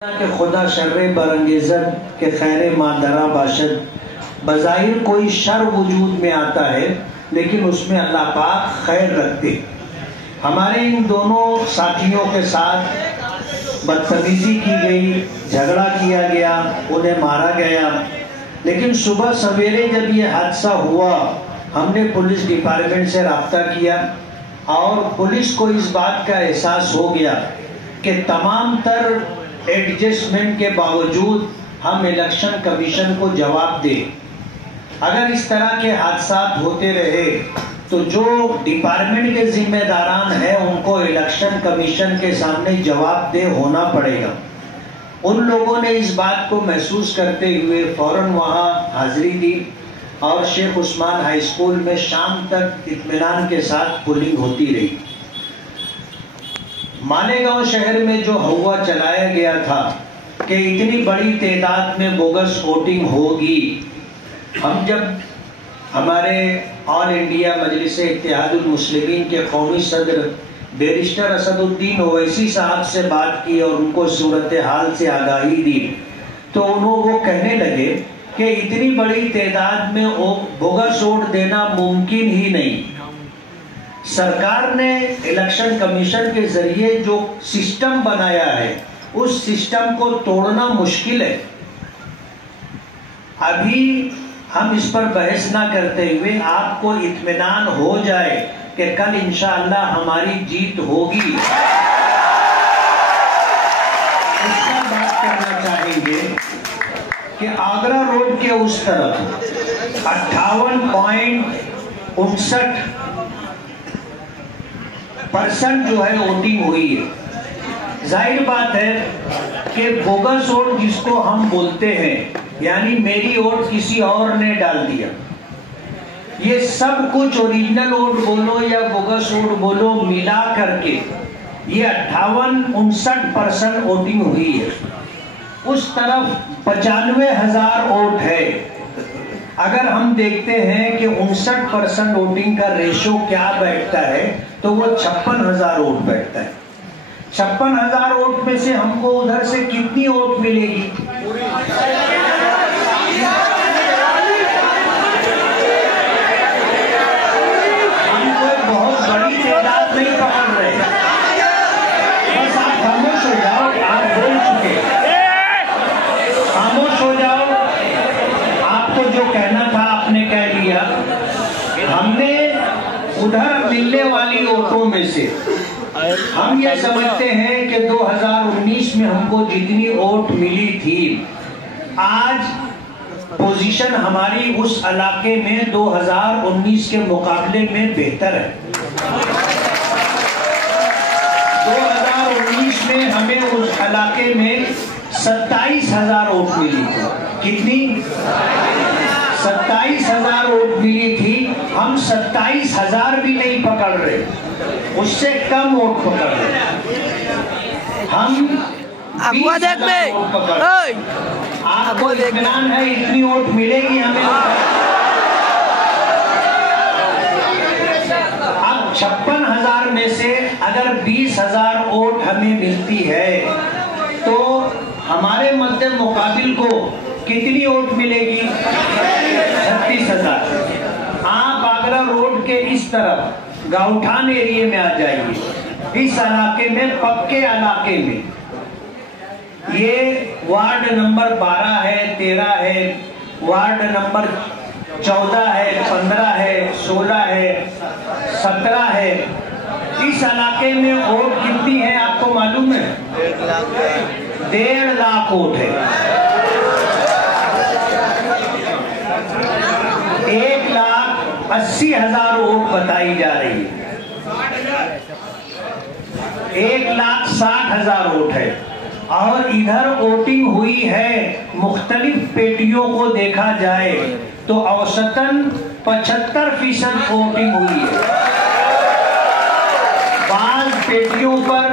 के खुदा शर्रे बरंगेज़त के खैर मादरा बाशद। बज़ाहिर कोई शर वजूद में आता है लेकिन उसमें अल्लाह पाक खैर रखते। हमारे इन दोनों साथियों के साथ बदतमीजी की गई, झगड़ा किया गया, उन्हें मारा गया। लेकिन सुबह सवेरे जब ये हादसा हुआ हमने पुलिस डिपार्टमेंट से रब्ता किया और पुलिस को इस बात का एहसास हो गया कि तमाम तर एडजस्टमेंट के बावजूद हम इलेक्शन कमीशन को जवाब दें। अगर इस तरह के हादसा होते रहे तो जो डिपार्टमेंट के जिम्मेदारान हैं उनको इलेक्शन कमीशन के सामने जवाबदेह होना पड़ेगा। उन लोगों ने इस बात को महसूस करते हुए फौरन वहां हाजिरी दी और शेख उस्मान हाई स्कूल में शाम तक इत्मीनान के साथ पोलिंग होती रही। मालेगांव शहर में जो हवा चलाया गया था कि इतनी बड़ी तादाद में बोगस वोटिंग होगी, हम जब हमारे ऑल इंडिया मजलिस इत्तेहादुल मुस्लिमीन के कौमी सदर बैरिस्टर असदुद्दीन ओवैसी साहब से बात की और उनको सूरत हाल से आगाही दी तो उन्होंने वो कहने लगे कि इतनी बड़ी तादाद में बोगस वोट देना मुमकिन ही नहीं। सरकार ने इलेक्शन कमीशन के जरिए जो सिस्टम बनाया है उस सिस्टम को तोड़ना मुश्किल है। अभी हम इस पर बहस ना करते हुए आपको इत्मीनान हो जाए कि कल इंशाअल्लाह हमारी जीत होगी। इसका बात करना चाहेंगे कि आगरा रोड के उस तरफ 58.59% जो है वोटिंग हुई है। जाहिर बात है कि बोगस वोट जिसको हम बोलते हैं यानी मेरी वोट किसी और ने डाल दिया, ये सब कुछ ओरिजिनल वोट बोलो या बोगस वोट बोलो मिला करके ये 58-59% वोटिंग हुई है। उस तरफ 95,000 वोट है। अगर हम देखते हैं कि 59% वोटिंग का रेशो क्या बैठता है तो वो 56,000 वोट बैठता है। 56,000 वोट में से हमको उधर से कितनी वोट मिलेगी? हम कोई बहुत बड़ी तादाद नहीं पकड़ रहे। बस आप खामोश हो जाओ, आप बोल चुके, खामोश हो जाओ। आपको जो कहना था आपने कह लिया। हमने उधर मिलने वाली वोटों में से हम ये समझते हैं कि 2019 में हमको जितनी वोट मिली थी आज पोजीशन हमारी उस इलाके में 2019 के मुकाबले में बेहतर है। 2019 में हमें उस इलाके में 27,000 वोट मिली थी। कितनी? 27,000 वोट मिली थी। हम 27,000 भी नहीं पकड़ रहे, उससे कम वोट पकड़ रहे। हम 20,000 वोट पकड़ रहे। आपको इत्मीनान है इतनी वोट मिलेगी हमें? अब 56,000 में से अगर 20,000 वोट हमें मिलती है तो हमारे मध्य मुकाबिल को कितनी वोट मिलेगी? 36,000। आप आगरा रोड के इस तरफ गाउठान एरिया में आ जाइए। इस इलाके में पक्के इलाके में ये वार्ड नंबर 12 है, 13 है, वार्ड नंबर 14 है, 15 है, 16 है, 17 है। इस इलाके में वोट कितनी है आपको मालूम है? 1.5 लाख वोट है। 1,80,000 वोट बताई जा रही है। 1,60,000 वोट है। और इधर वोटिंग हुई है, मुख्तलिफ पेटियों को देखा जाए तो औसतन 75% वोटिंग हुई है। बाज पेटियों पर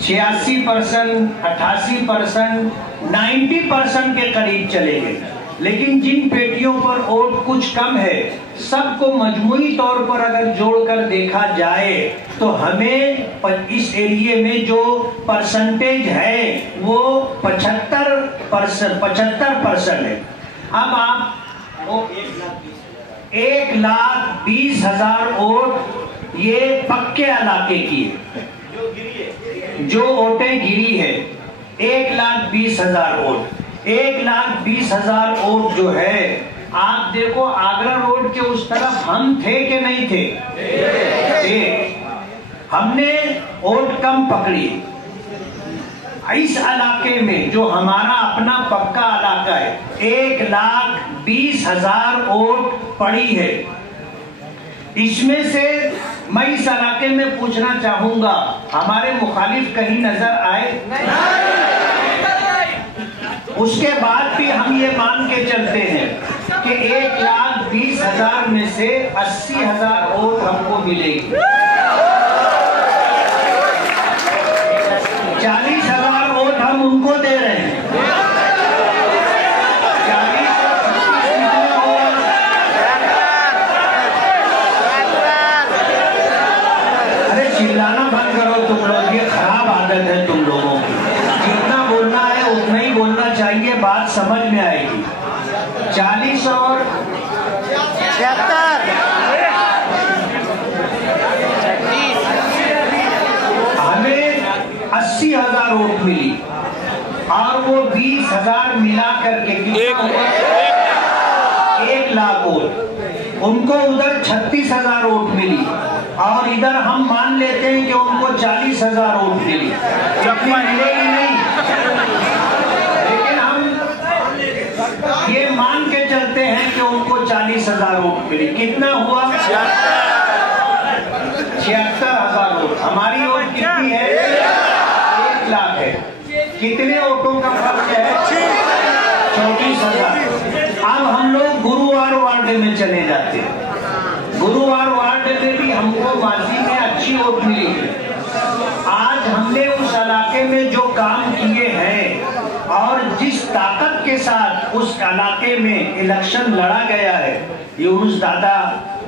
86%, 88%, 90% के करीब चले गए। लेकिन जिन पेटियों पर वोट कुछ कम है, सबको मजमूई तौर पर अगर जोड़कर देखा जाए तो हमें इस एरिया में जो परसेंटेज है वो 75% है। अब आप 1,20,000 वोट ये पक्के इलाके की है, जो वोटें गिरी है 1,20,000 वोट। 1,20,000 वोट जो है, आप देखो आगरा रोड के उस तरफ हम थे कि नहीं थे? हमने वोट कम पकड़ी। इस इलाके में जो हमारा अपना पक्का इलाका है, 1,20,000 वोट पड़ी है। इसमें से मैं इस इलाके में पूछना चाहूंगा, हमारे मुखालिफ कहीं नजर आए? उसके बाद भी हम ये मान के चलते हैं कि 1,20,000 में से 80,000 वोट हमको मिलेगी। 40,000 वोट हम उनको दे रहे हैं। 40 अरे चिल्लाना बंद करो तुम लोग, ये खराब आदत है तुम लोगों की। जितना बोलना है उतना ही बोलना चाहिए, बात समझ में आएगी। 40 और 76 हमें 80,000 वोट मिली और वो 20,000 मिला करके 1,00,000 वोट। उनको उधर 36,000 वोट मिली और इधर हम मान लेते हैं कि उनको 40,000 वोट मिली। जबकि मिलेगी नहीं, लेकिन हम ये मान के चलते हैं कि उनको 40,000 वोट मिली। कितना हुआ? 76,000 वोट। हमारी वोट कितनी है? 1,00,000 है। कितने वोटों का फर्क है? 34,000। अब हम लोग गुरुवार वार्ड में चले जाते हैं। गुरुवार वार्ड में भी हमको माजी में अच्छी वोट मिली है। आज हमने उस इलाके में जो काम किए हैं और जिस ताकत के साथ उस इलाके में इलेक्शन लड़ा गया है, यूनुस दादा,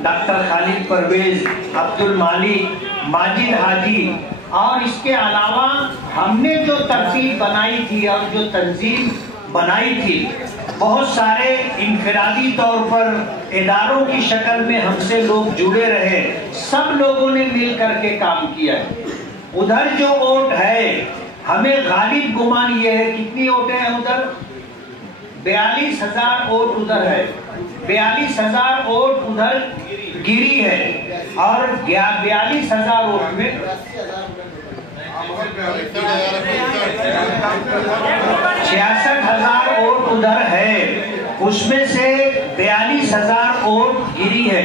डॉक्टर खालिद परवेज, अब्दुल मालिक, माजिद हाजी, और इसके अलावा हमने जो तरतीब बनाई थी और जो तंजीम बनाई थी, बहुत सारे इनफरादी तौर पर इदारों की शक्ल में हमसे लोग जुड़े रहे। सब लोगों ने मिल करके काम किया है। उधर जो वोट है, हमें गालिब गुमान ये है, कितनी वोटें हैं उधर? 42,000 वोट उधर है। 42,000 वोट उधर गिरी है और 42,000 वोट में 66,000 वोट उधर है। उसमें से 42,000 वोट गिरी है।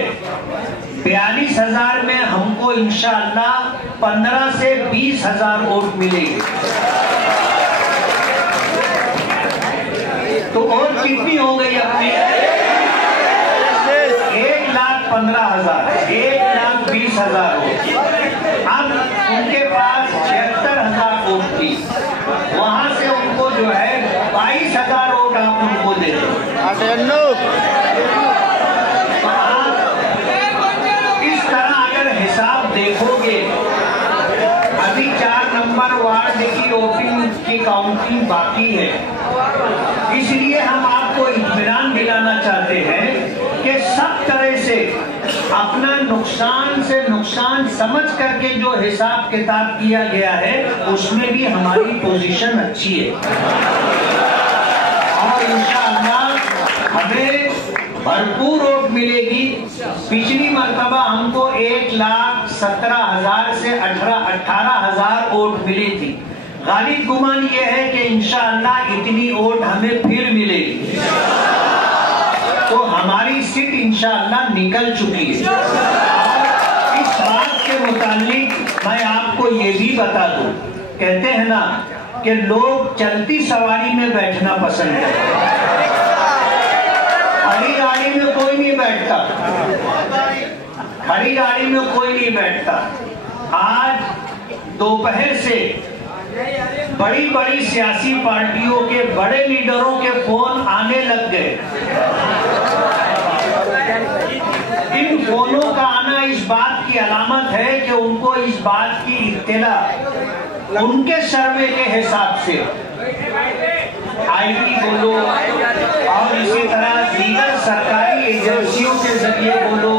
42,000 में हमको इंशाअल्लाह 15 से 20,000 वोट मिलेंगे। तो वोट कितनी हो गई अपनी? 1,15,000, 1,20,000 वोट। अब उनके पास 76,000 वोट थी, वहां से उनको जो है 22,000 वोट आप उनको दे दो। इस तरह अगर हिसाब देखोगे, अभी 4 नंबर वार्ड की वोटिंग की काउंटिंग बाकी है। इसलिए हम आपको इत्मीनान दिलाना चाहते हैं कि सब तरह से अपना नुकसान से नुकसान समझ करके जो हिसाब किताब किया गया है, उसमें भी हमारी पोजीशन अच्छी है और इंशाअल्लाह हमें भरपूर वोट मिलेगी। पिछली मर्तबा हमको 1,17,000 से 18,000 वोट मिली थी। गालिब गुमान ये है कि इंशाअल्लाह इतनी वोट हमें फिर मिलेगी, तो हमारी सीट इंशाअल्लाह निकल चुकी है। इस बात के मुतालिक मैं आपको ये भी बता दूं, कहते हैं ना कि लोग चलती सवारी में बैठना पसंद करते हैं, खड़ी गाड़ी में कोई नहीं बैठता, खड़ी गाड़ी में कोई नहीं बैठता। आज दोपहर से बड़ी बड़ी सियासी पार्टियों के बड़े लीडरों के फोन आने लग गए। इन फोनों का आना इस बात की अलामत है कि उनको इस बात की इत्तला उनके सर्वे के हिसाब से आईटी बोलो और इसी तरह दीगर सरकारी एजेंसियों के जरिए बोलो,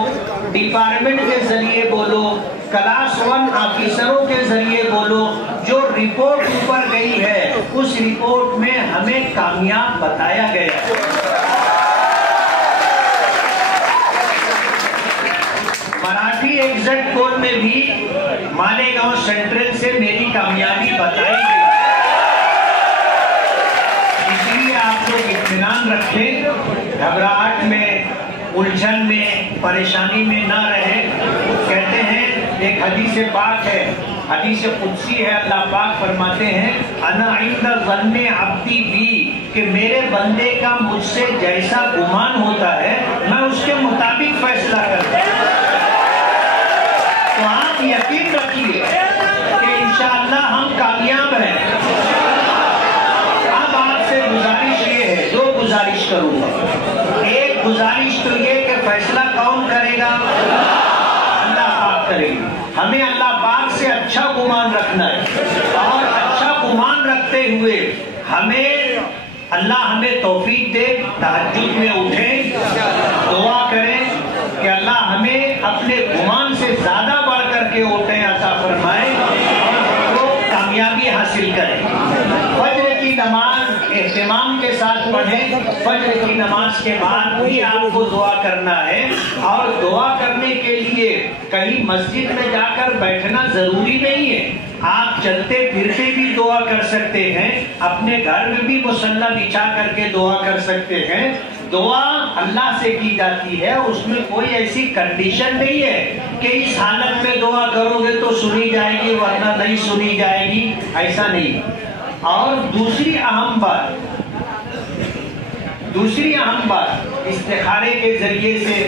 डिपार्टमेंट के जरिए बोलो, क्लास 1 ऑफिसरों के जरिए बोलो, जो रिपोर्ट ऊपर गई है उस रिपोर्ट में हमें कामयाब बताया गया। मराठी एग्जिट पोल में भी मालेगांव सेंट्रल से मेरी कामयाबी बताई गई। इसलिए आप लोग इत्मीनान रखें, घबराहट में, उलझन में, परेशानी में ना रहे। कहते हैं एक हदीस पाक है, हदीस कुदसी है, अल्लाह पाक फरमाते हैं अना इंदा ज़न्ने अब्दी बी, कि मेरे बंदे का मुझसे जैसा गुमान होता है मैं उसके मुताबिक फैसला करता हूं। तो आप यकीन रखिए कि इंशाअल्लाह हम कामयाब हैं। अब आपसे गुजारिश ये है, दो गुजारिश करूंगा। एक गुजारिश तो ये कि फैसला कौन करेगा? अल्लाह पाक करेगी। हमें अल्लाह पाक से अच्छा गुमान रखना है और अच्छा गुमान रखते हुए अल्लाह हमें तौफीक दे, तहज्जुद में उठें, दुआ करें कि अल्लाह हमें अपने गुमान से ज्यादा बढ़ करके उठें अता फरमाए और वो कामयाबी हासिल करें। फज्र की नमाज एहतिमाम के साथ पढ़ें। फज्र की नमाज के बाद भी आपको दुआ करना है और दुआ करने के लिए कहीं मस्जिद में जाकर बैठना जरूरी नहीं है। आप चलते फिरते भी दुआ कर सकते हैं, अपने घर में भी मुसल्ला बिछा करके दुआ कर सकते हैं। दुआ अल्लाह से की जाती है, उसमें कोई ऐसी कंडीशन नहीं है कि इस हालत में दुआ करोगे तो सुनी जाएगी वरना नहीं सुनी जाएगी, ऐसा नहीं। और दूसरी अहम बात इस्तिखारे के जरिए से,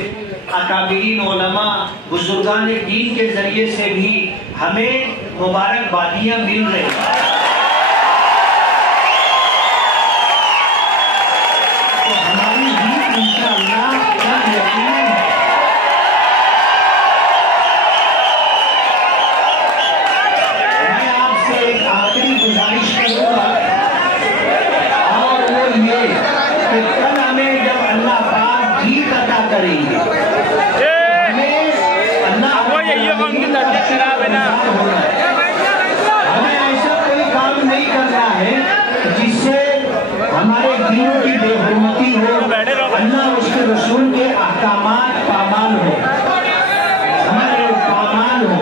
अकाबिरीन उलमा बुजुर्गान दीन के जरिए से भी हमें मुबारकबादियां मिल रही हैं। तो हमारी जीत इंशाअल्लाह यकीन है। मैं आपसे एक आखिरी गुजारिश करूंगा और वो ये कि कल हमें जब अल्लाह पाक जीत अता करेंगे, हमें ऐसा कोई काम नहीं करना है जिससे हमारे दीन की बेहुरमती हो, अल्लाह उसके रसूल के अहकामात पामाल हो, हमारे पामाल हो।